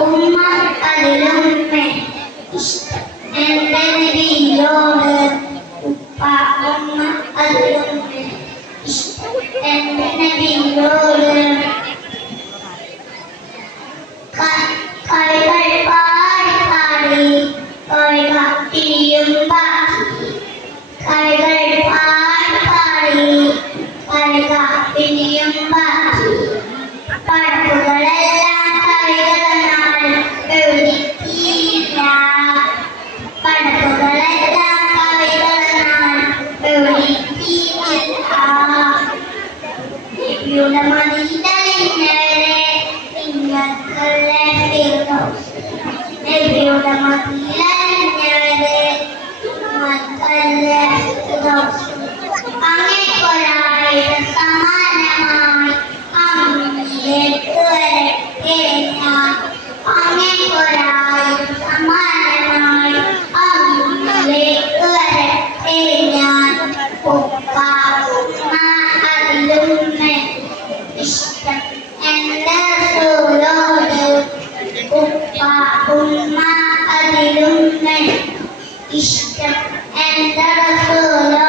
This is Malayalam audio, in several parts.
ഉമ്മ അതിലുമ്മ ഇഷ്ടം എന്റെ നബിയോട് ഉപ്പ ഉമ്മ അതിലുമ്മ ഇഷ്ടം എന്റെ നബിയോട് കളികൾ പാടി പാടി കളികൾ തിരിയും ബാക്കി കളികൾ പാടി പാടി കളികൾ തിരിയും ബാക്കി പടപ്പുകളെല്ലാം കവികളെന്നാൽ എഴുതിയില്ല പടപ്പുകളെല്ലാം കവികളെന്നാൽ എഴുതിയില്ല നബിയുടെ മദീനയിലെ നിങ്ങൾക്കല്ലേ ഫിർദൗസ് നബിയുടെ മദീനയിലെ നിങ്ങൾക്കല്ലേ ഫിർദൗസ് അങ്ങേക്കൊരാളുടെ സമാനമായി അങ്ങേക്ക് വരട്ടെ ഞാൻ അങ്ങേക്കൊരാളുടെ സമാനമായി അങ്ങേക്ക് വരട്ടെ ഞാൻ ഉപ്പ ഉമ്മ അതിലുമ്മ ഇഷ്ടം എന്റെ റസൂലോട് ഉപ്പ ഉമ്മ അതിലുമ്മ ഇഷ്ടം എന്റെ റസൂലോട്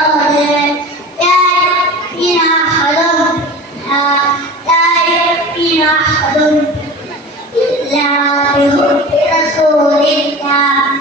إلا بحب رسول الله